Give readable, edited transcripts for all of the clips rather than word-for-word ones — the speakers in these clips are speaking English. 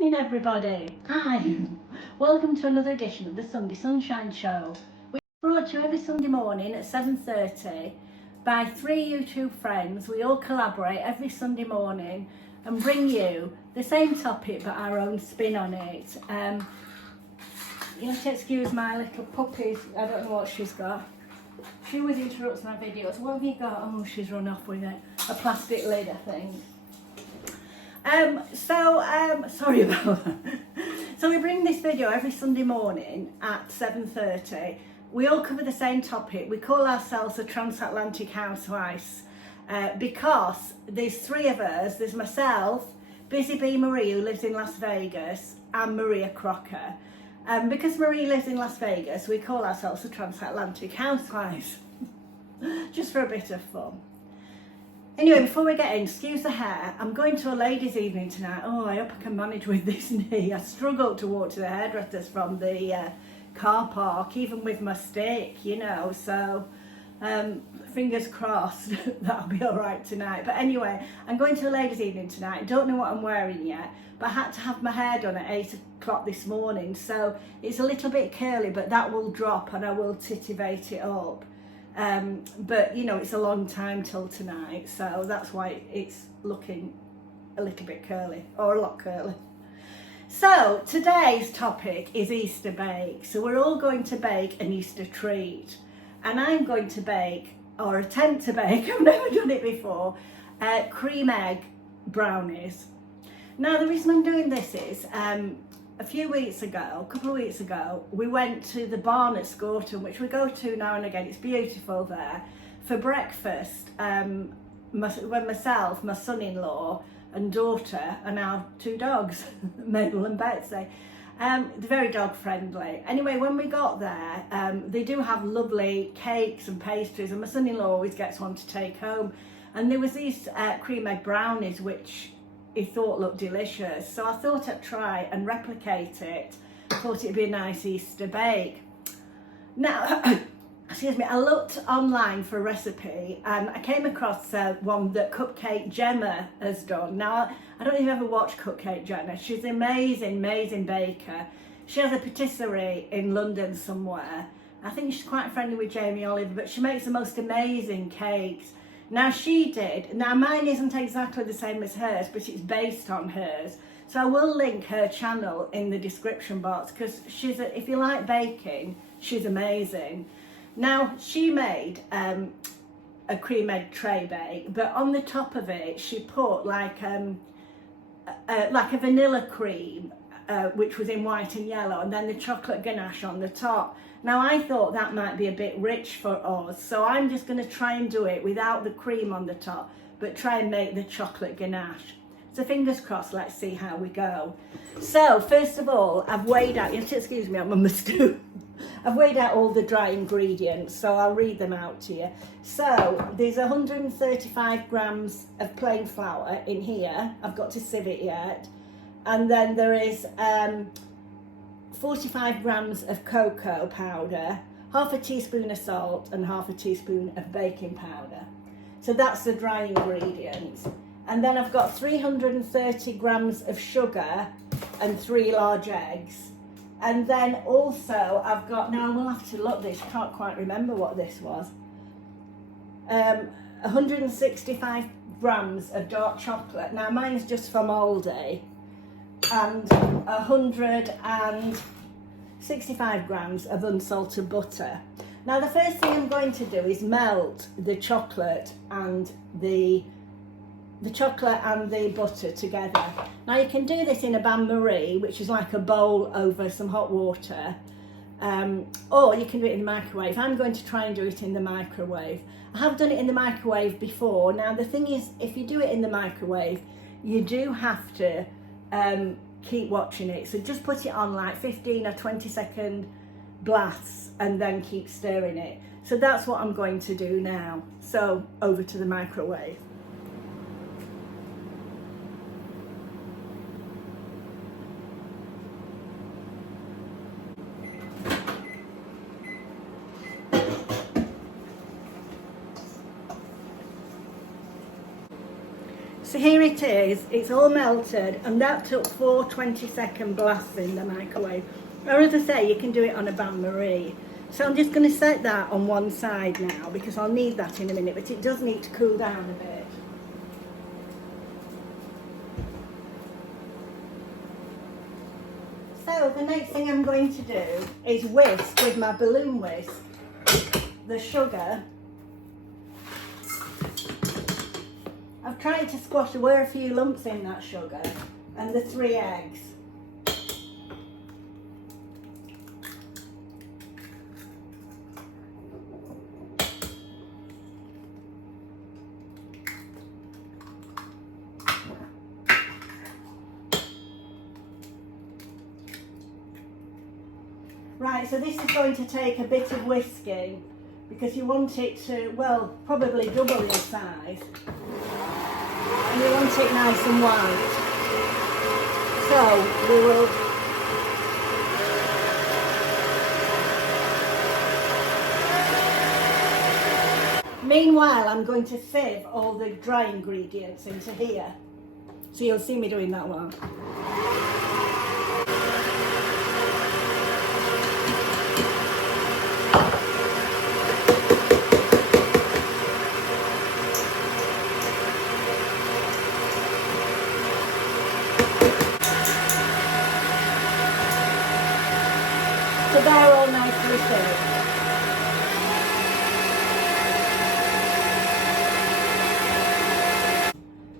Morning everybody. Hi. Welcome to another edition of the Sunday Sunshine Show. We're brought to you every Sunday morning at 7:30 by three YouTube friends. We all collaborate every Sunday morning and bring you the same topic but our own spin on it. You have to excuse my little puppy. I don't know what she's got. She always interrupts my videos. What have you got? Oh, she's run off with it. A plastic lid, I think. Sorry about that. So we bring this video every Sunday morning at 7:30. We all cover the same topic. We call ourselves the Transatlantic Housewives because there's three of us. There's myself, Busy Bee Marie, who lives in Las Vegas, and Maria Crocker. Because Marie lives in Las Vegas, we call ourselves the Transatlantic Housewives. Just for a bit of fun. Anyway, before we get in, excuse the hair, I'm going to a ladies' evening tonight. Oh, I hope I can manage with this knee. I struggled to walk to the hairdressers from the car park, even with my stick, you know, so fingers crossed that'll be all right tonight. But anyway, I'm going to a ladies' evening tonight. Don't know what I'm wearing yet, but I had to have my hair done at 8 o'clock this morning, so it's a little bit curly, but that will drop and I will titivate it up. But you know, it's a long time till tonight, so that's why it's looking a little bit curly, or a lot curly. So today's topic is Easter bake. So we're all going to bake an Easter treat, and I'm going to bake, or attempt to bake, I've never done it before, cream egg brownies. Now the reason I'm doing this is a couple of weeks ago, we went to the barn at Scorton, which we go to now and again. It's beautiful there. For breakfast, when myself, my son-in-law and daughter, and our two dogs, Mabel and Betsy, they're very dog friendly. Anyway, when we got there, they do have lovely cakes and pastries, and my son-in-law always gets one to take home. And there was these cream egg brownies, which he thought looked delicious, so I thought I'd try and replicate it. I thought it'd be a nice Easter bake. Now, excuse me, I looked online for a recipe and I came across one that Cupcake Jemma has done. Now, I don't know if you've ever watched Cupcake Jemma. She's an amazing baker. She has a patisserie in London somewhere. I think she's quite friendly with Jamie Oliver, but she makes the most amazing cakes. Now mine isn't exactly the same as hers, but it's based on hers. So I will link her channel in the description box, because if you like baking, she's amazing. Now she made a cream egg tray bake, but on the top of it she put like a vanilla cream, which was in white and yellow, and then the chocolate ganache on the top. Now I thought that might be a bit rich for us, so I'm just going to try and do it without the cream on the top, but try and make the chocolate ganache. So fingers crossed, let's see how we go. So first of all, I've weighed out, you have to excuse me, I'm on my stool. I've weighed out all the dry ingredients, so I'll read them out to you. So there's 135 grams of plain flour in here. I've got to sieve it yet. And then there is 45 grams of cocoa powder, half a teaspoon of salt and half a teaspoon of baking powder. So that's the dry ingredients. And then I've got 330 grams of sugar and 3 large eggs. And then also I've got, now I will have to look this, can't quite remember what this was, 165 grams of dark chocolate. Now mine's just from Aldi. And 165 grams of unsalted butter. Now the first thing I'm going to do is melt the chocolate and the butter together. Now you can do this in a bain-marie, which is like a bowl over some hot water, or you can do it in the microwave. I'm going to try and do it in the microwave. I have done it in the microwave before. Now the thing is, if you do it in the microwave, you do have to keep watching it. So just put it on like 15 or 20-second blasts and then keep stirring it. So that's what I'm going to do now. So over to the microwave. So here it is, it's all melted, and that took 4 20-second blasts in the microwave. Or as I say, you can do it on a bain-marie. So I'm just going to set that on one side now because I'll need that in a minute, but it does need to cool down a bit. So the next thing I'm going to do is whisk with my balloon whisk the sugar. I've tried to squash, there were a few lumps in that sugar, and the 3 eggs. Right, so this is going to take a bit of whisking because you want it to, well, probably double your size. And you want it nice and white. So we will meanwhile, I'm going to sieve all the dry ingredients into here. So you'll see me doing that one. So they're all nicely sieved.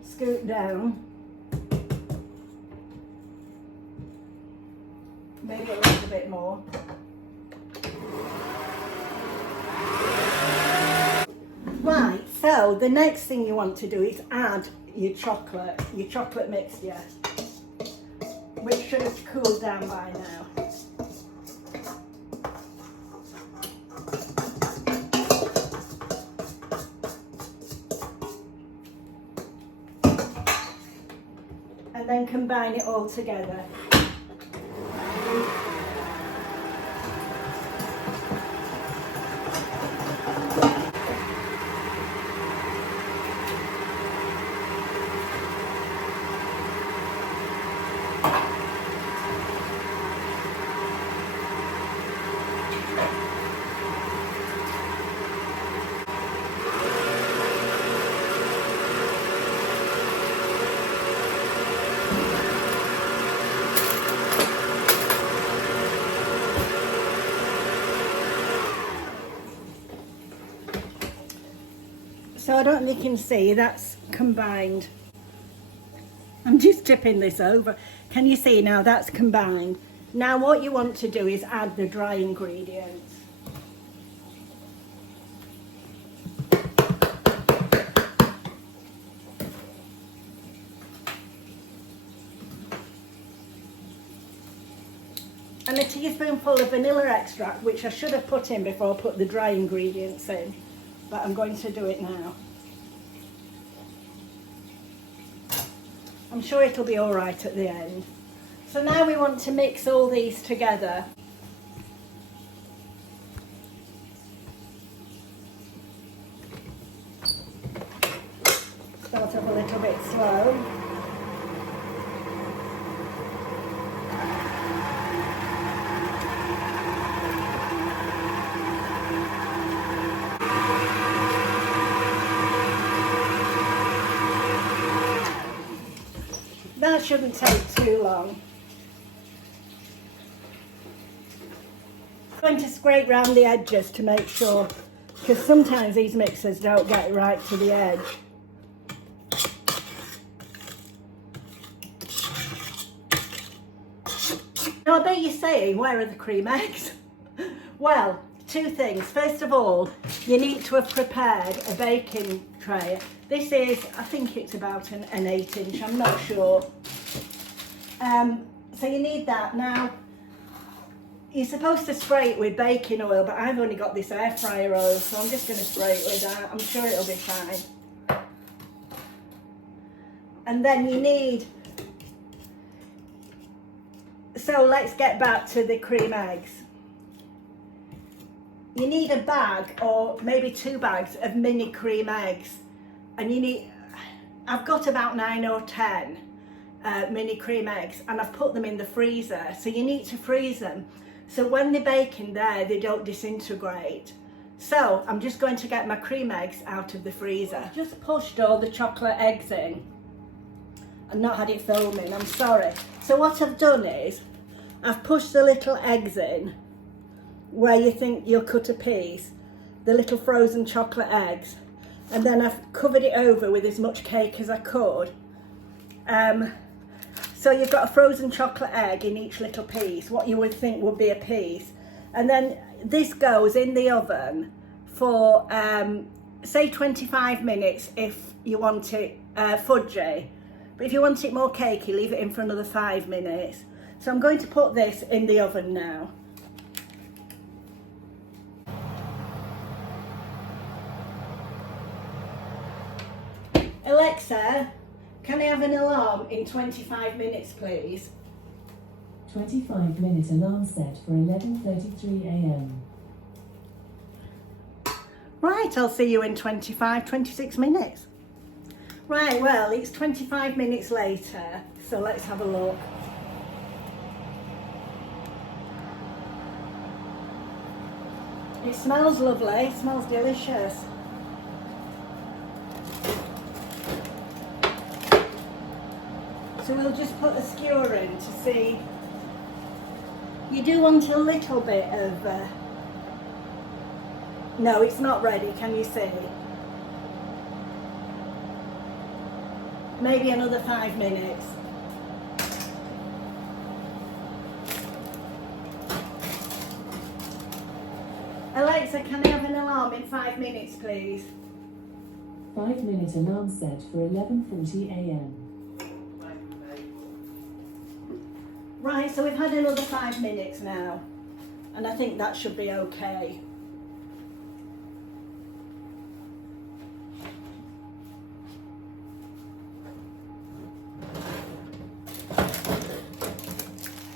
Scoop down. Maybe a little bit more. Right, so the next thing you want to do is add your chocolate mixture, which should have cooled down by now. And then combine it all together. So I don't know if you can see, that's combined. I'm just tipping this over. Can you see now that's combined? Now what you want to do is add the dry ingredients. And a teaspoonful of vanilla extract, which I should have put in before I put the dry ingredients in. But I'm going to do it now. I'm sure it'll be all right at the end. So now we want to mix all these together. Start off a little bit slow. That shouldn't take too long. I'm going to scrape round the edges to make sure, because sometimes these mixers don't get right to the edge. Now I bet you're saying, where are the cream eggs? Well, 2 things. First of all, you need to have prepared a baking tray. This is, I think it's about an 8-inch, I'm not sure. So you need that. Now, you're supposed to spray it with baking oil, but I've only got this air fryer oil, so I'm just going to spray it with that. I'm sure it'll be fine. And then you need, so let's get back to the cream eggs. You need a bag or maybe 2 bags of mini cream eggs. And you need, I've got about 9 or 10 mini cream eggs, and I've put them in the freezer. So you need to freeze them, so when they bake in there, they don't disintegrate. So I'm just going to get my cream eggs out of the freezer. I've just pushed all the chocolate eggs in and not had it foaming, I'm sorry. So what I've done is, I've pushed the little eggs in where you think you'll cut a piece, the little frozen chocolate eggs, and then I've covered it over with as much cake as I could. So you've got a frozen chocolate egg in each little piece, what you would think would be a piece. And then this goes in the oven for, say 25 minutes if you want it fudgy. But if you want it more cakey, leave it in for another 5 minutes. So I'm going to put this in the oven now. Alexa, can I have an alarm in 25 minutes, please? 25-minute alarm set for 11:33 a.m. Right, I'll see you in 26 minutes. Right, well, it's 25 minutes later, so let's have a look. It smells lovely, it smells delicious. So we'll just put a skewer in to see. You do want a little bit of... No, it's not ready, can you see? Maybe another 5 minutes. Alexa, can I have an alarm in 5 minutes, please? 5-minute alarm set for 11:40 a.m. Right, so we've had another 5 minutes now, and I think that should be okay.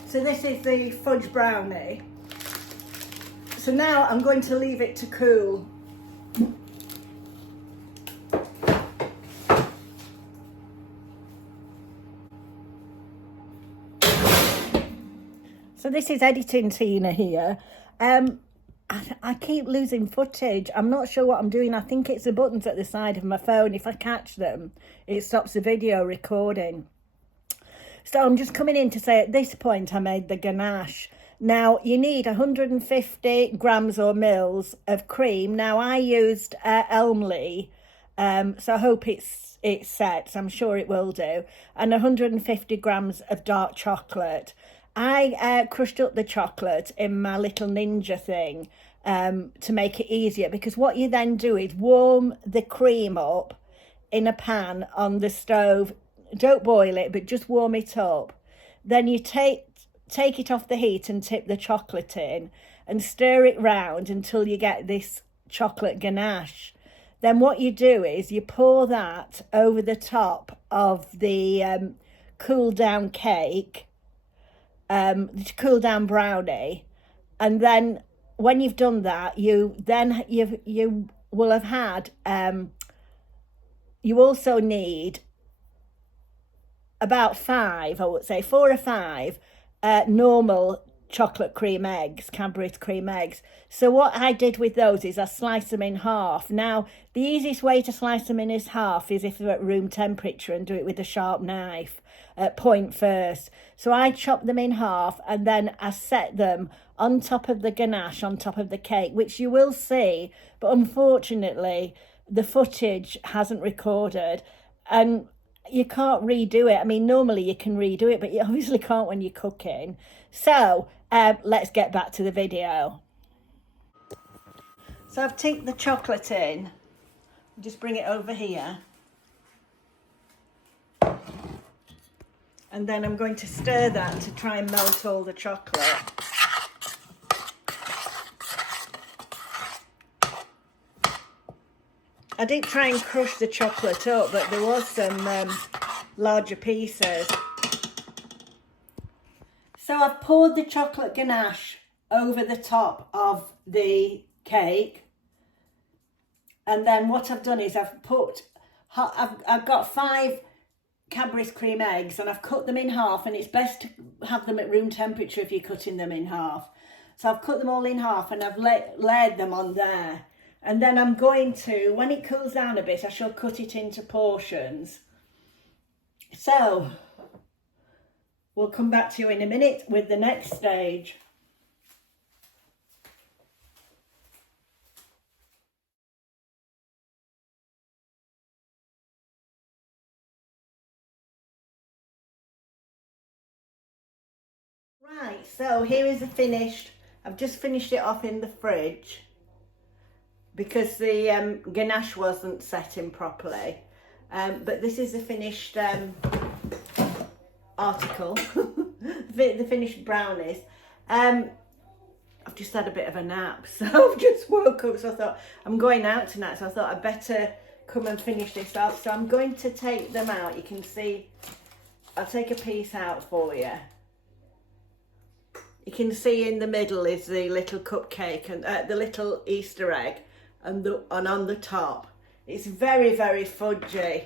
So this is the fudge brownie. So now I'm going to leave it to cool. So this is editing Tina here. I keep losing footage. I'm not sure what I'm doing. I think it's the buttons at the side of my phone. If I catch them, it stops the video recording. So I'm just coming in to say at this point I made the ganache. Now you need 150 grams or mils of cream. Now I used Elmley, so I hope it sets. I'm sure it will do. And 150 grams of dark chocolate. I crushed up the chocolate in my little ninja thing to make it easier, because what you then do is warm the cream up in a pan on the stove. Don't boil it, but just warm it up. Then you take it off the heat and tip the chocolate in and stir it round until you get this chocolate ganache. Then what you do is you pour that over the top of the cool down cake, the cool down brownie, and then when you've done that, you will have had you also need about 5, I would say 4 or 5 normal chocolate cream eggs, Cadbury's cream eggs. So what I did with those is I sliced them in half. Now the easiest way to slice them in is half is if they're at room temperature, and do it with a sharp knife at point first. So I chopped them in half, and then I set them on top of the ganache, on top of the cake, which you will see, but unfortunately the footage hasn't recorded, and you can't redo it. I mean, normally you can redo it, but you obviously can't when you're cooking. So let's get back to the video. So I've tipped the chocolate in. Just bring it over here. And then I'm going to stir that to try and melt all the chocolate. I did try and crush the chocolate up, but there was some larger pieces. So I've poured the chocolate ganache over the top of the cake. And then what I've done is I've put I've got 5 Cadbury's cream eggs, and I've cut them in half, and it's best to have them at room temperature if you're cutting them in half. So I've cut them all in half, and I've layered them on there. And then I'm going to, when it cools down a bit, I shall cut it into portions. So we'll come back to you in a minute with the next stage. Right, so here is the finished. I've just finished it off in the fridge because the ganache wasn't setting properly. But this is the finished article, the finished brownies. I've just had a bit of a nap, so I've just woke up, so I thought I'm going out tonight, so I thought I'd better come and finish this off. So I'm going to take them out. You can see, I'll take a piece out for you. You can see in the middle is the little cupcake and the little Easter egg, and on the top it's very, very fudgy,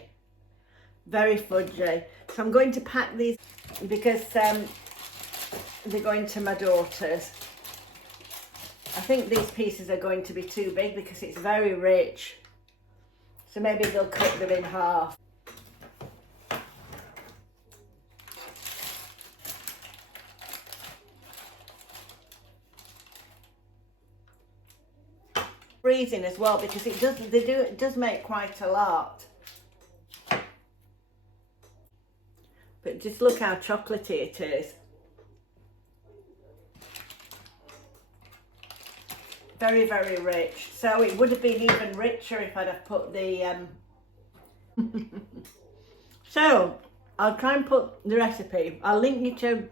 very fudgy. So I'm going to pack these because they're going to my daughters. I think these pieces are going to be too big because it's very rich, so maybe they'll cut them in half. Freezing as well because it does make quite a lot. But just look how chocolatey it is. Very, very rich. So it would have been even richer if I'd have put the So I'll try and put the recipe. I'll link you to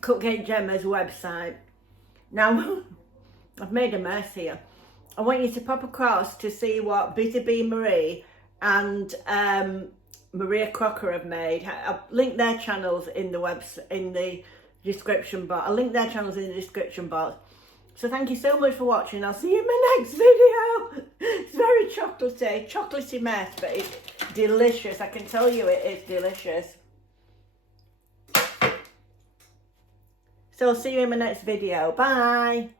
Cupcake Jemma's website. Now I've made a mess here. I want you to pop across to see what Busy Bee Marie and Maria Crocker have made. I'll link their channels in the description box. I'll link their channels in the description box. So thank you so much for watching. I'll see you in my next video. It's very chocolatey mess, but it's delicious. I can tell you it is delicious. So I'll see you in my next video. Bye.